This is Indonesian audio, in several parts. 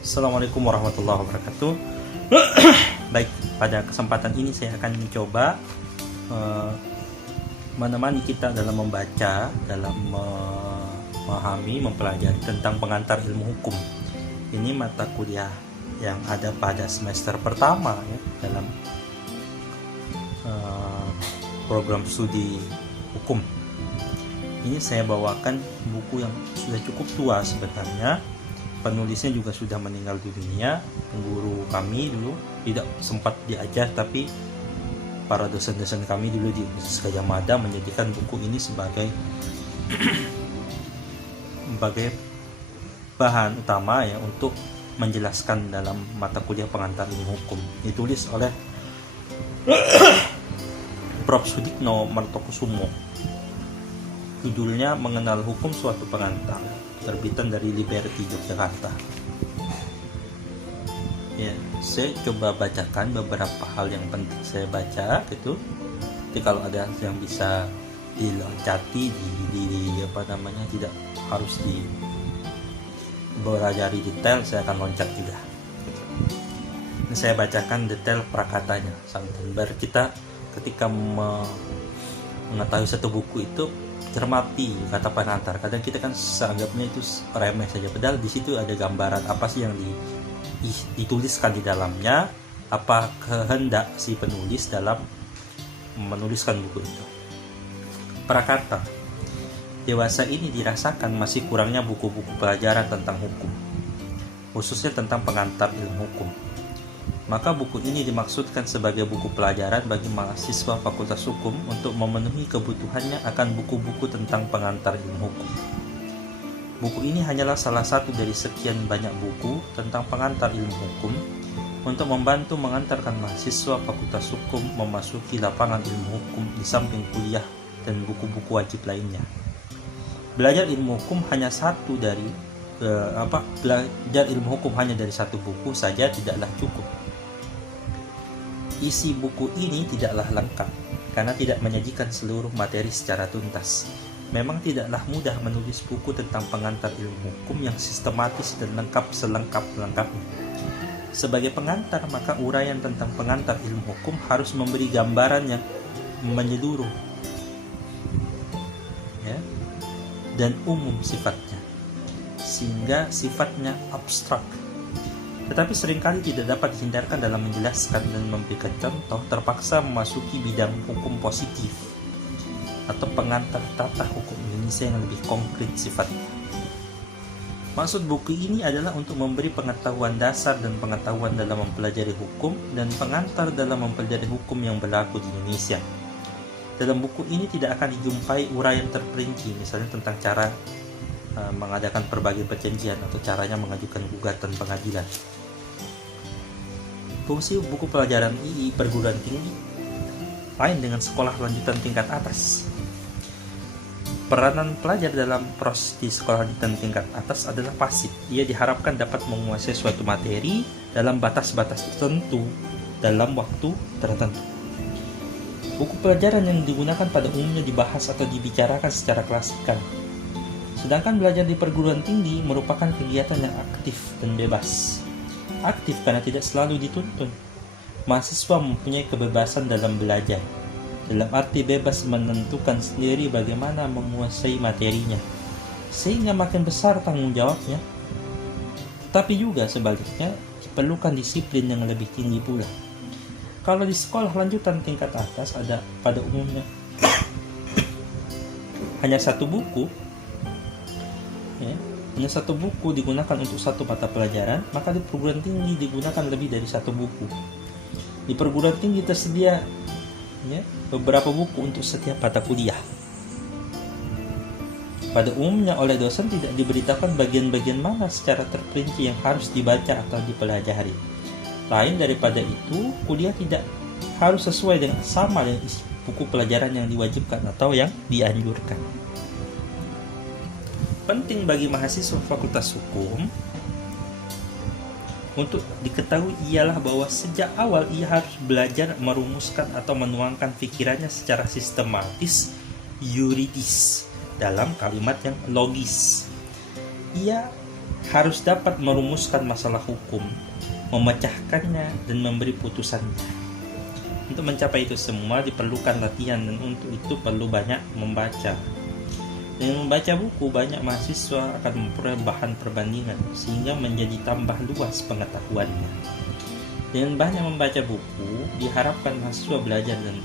Assalamualaikum warahmatullahi wabarakatuh. Baik, pada kesempatan ini saya akan mencoba menemani kita dalam membaca, dalam memahami, mempelajari tentang pengantar ilmu hukum. Ini mata kuliah yang ada pada semester pertama ya, dalam program studi hukum. Ini saya bawakan buku yang sudah cukup tua sebenarnya. Penulisnya juga sudah meninggal dunia. Guru kami dulu tidak sempat diajar, tapi para dosen-dosen kami dulu di Universitas Gadjah Mada menjadikan buku ini sebagai bahan utama ya untuk menjelaskan dalam mata kuliah pengantar ilmu hukum. Ditulis oleh Prof. Sudikno Martokusumo. Judulnya Mengenal Hukum Suatu Pengantar, terbitan dari Liberty Yogyakarta. Ya, saya coba bacakan beberapa hal yang penting saya baca gitu. Jadi kalau ada yang bisa diloncati tidak harus dipelajari detail, saya akan loncat juga. Gitu. Ini saya bacakan detail prakatanya sampai biar kita ketika mengetahui satu buku itu cermati kata pengantar. Kadang kita kan seanggapnya itu remeh saja, padahal di situ ada gambaran apa sih yang dituliskan di dalamnya, apa kehendak si penulis dalam menuliskan buku itu. Prakata. Dewasa ini dirasakan masih kurangnya buku-buku pelajaran tentang hukum, khususnya tentang pengantar ilmu hukum. Maka buku ini dimaksudkan sebagai buku pelajaran bagi mahasiswa Fakultas Hukum untuk memenuhi kebutuhannya akan buku-buku tentang pengantar ilmu hukum. Buku ini hanyalah salah satu dari sekian banyak buku tentang pengantar ilmu hukum untuk membantu mengantarkan mahasiswa Fakultas Hukum memasuki lapangan ilmu hukum di samping kuliah dan buku-buku wajib lainnya. Belajar ilmu hukum hanya belajar ilmu hukum hanya dari satu buku saja tidaklah cukup. Isi buku ini tidaklah lengkap karena tidak menyajikan seluruh materi secara tuntas. Memang tidaklah mudah menulis buku tentang pengantar ilmu hukum yang sistematis dan lengkap selengkap-lengkapnya. Sebagai pengantar, maka uraian tentang pengantar ilmu hukum harus memberi gambaran yang menyeluruh ya, dan umum sifatnya, sehingga sifatnya abstrak. Tetapi seringkali tidak dapat dihindarkan dalam menjelaskan dan memberikan contoh, terpaksa memasuki bidang hukum positif atau pengantar tata hukum Indonesia yang lebih konkret sifatnya. Maksud buku ini adalah untuk memberi pengetahuan dasar dan pengetahuan dalam mempelajari hukum dan pengantar dalam mempelajari hukum yang berlaku di Indonesia. Dalam buku ini tidak akan dijumpai uraian terperinci, misalnya tentang cara mengadakan perbagian perjanjian atau caranya mengajukan gugatan pengadilan. Fungsi buku pelajaran II perguruan tinggi lain dengan sekolah lanjutan tingkat atas. Peranan pelajar dalam proses di sekolah lanjutan tingkat atas adalah pasif. Ia diharapkan dapat menguasai suatu materi dalam batas-batas tertentu dalam waktu tertentu. Buku pelajaran yang digunakan pada umumnya dibahas atau dibicarakan secara klasikal. Sedangkan belajar di perguruan tinggi merupakan kegiatan yang aktif dan bebas. Aktif karena tidak selalu dituntun. Mahasiswa mempunyai kebebasan dalam belajar, dalam arti bebas menentukan sendiri bagaimana menguasai materinya, sehingga makin besar tanggung jawabnya. Tapi juga sebaliknya, diperlukan disiplin yang lebih tinggi pula. Kalau di sekolah lanjutan tingkat atas ada pada umumnya hanya satu buku, hanya satu buku digunakan untuk satu mata pelajaran, maka di perguruan tinggi digunakan lebih dari satu buku. Di perguruan tinggi tersedia beberapa buku untuk setiap mata kuliah. Pada umumnya oleh dosen tidak diberitakan bagian-bagian mana secara terperinci yang harus dibaca atau dipelajari. Lain daripada itu, kuliah tidak harus sesuai dengan isi buku pelajaran yang diwajibkan atau yang dianjurkan. Penting bagi mahasiswa Fakultas Hukum untuk diketahui ialah bahwa sejak awal ia harus belajar merumuskan atau menuangkan pikirannya secara sistematis, yuridis dalam kalimat yang logis. Ia harus dapat merumuskan masalah hukum, memecahkannya, dan memberi putusannya. Untuk mencapai itu semua diperlukan latihan, dan untuk itu perlu banyak membaca. Dengan membaca buku, banyak mahasiswa akan memperoleh bahan perbandingan sehingga menjadi tambah luas pengetahuannya. Dengan banyak membaca buku, diharapkan mahasiswa belajar dan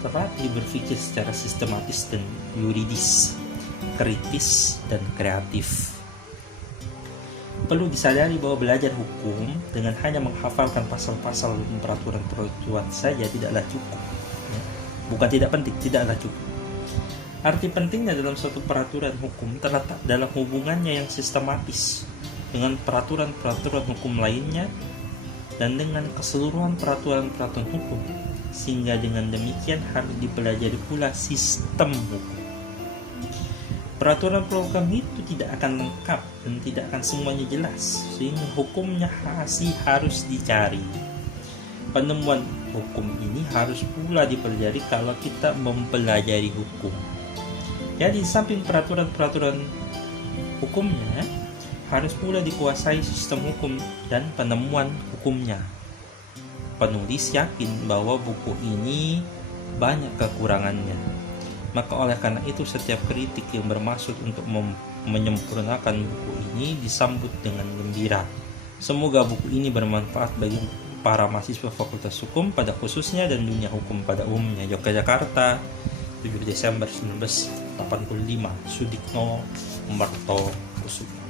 terlatih berpikir secara sistematis dan yuridis, kritis, dan kreatif. Perlu disadari bahwa belajar hukum dengan hanya menghafalkan pasal-pasal dan peraturan-peraturan saja tidaklah cukup. Bukan tidak penting, tidaklah cukup. Arti pentingnya dalam suatu peraturan hukum terletak dalam hubungannya yang sistematis dengan peraturan-peraturan hukum lainnya dan dengan keseluruhan peraturan-peraturan hukum, sehingga dengan demikian harus dipelajari pula sistem hukum. Peraturan program itu tidak akan lengkap dan tidak akan semuanya jelas, sehingga hukumnya masih harus dicari. Penemuan hukum ini harus pula dipelajari kalau kita mempelajari hukum. Jadi samping peraturan-peraturan hukumnya, harus pula dikuasai sistem hukum dan penemuan hukumnya. Penulis yakin bahwa buku ini banyak kekurangannya. Maka oleh karena itu setiap kritik yang bermaksud untuk menyempurnakan buku ini disambut dengan gembira. Semoga buku ini bermanfaat bagi para mahasiswa Fakultas Hukum pada khususnya dan dunia hukum pada umumnya. Yogyakarta, 7 Desember 1985, Sudikno Mertokusuma.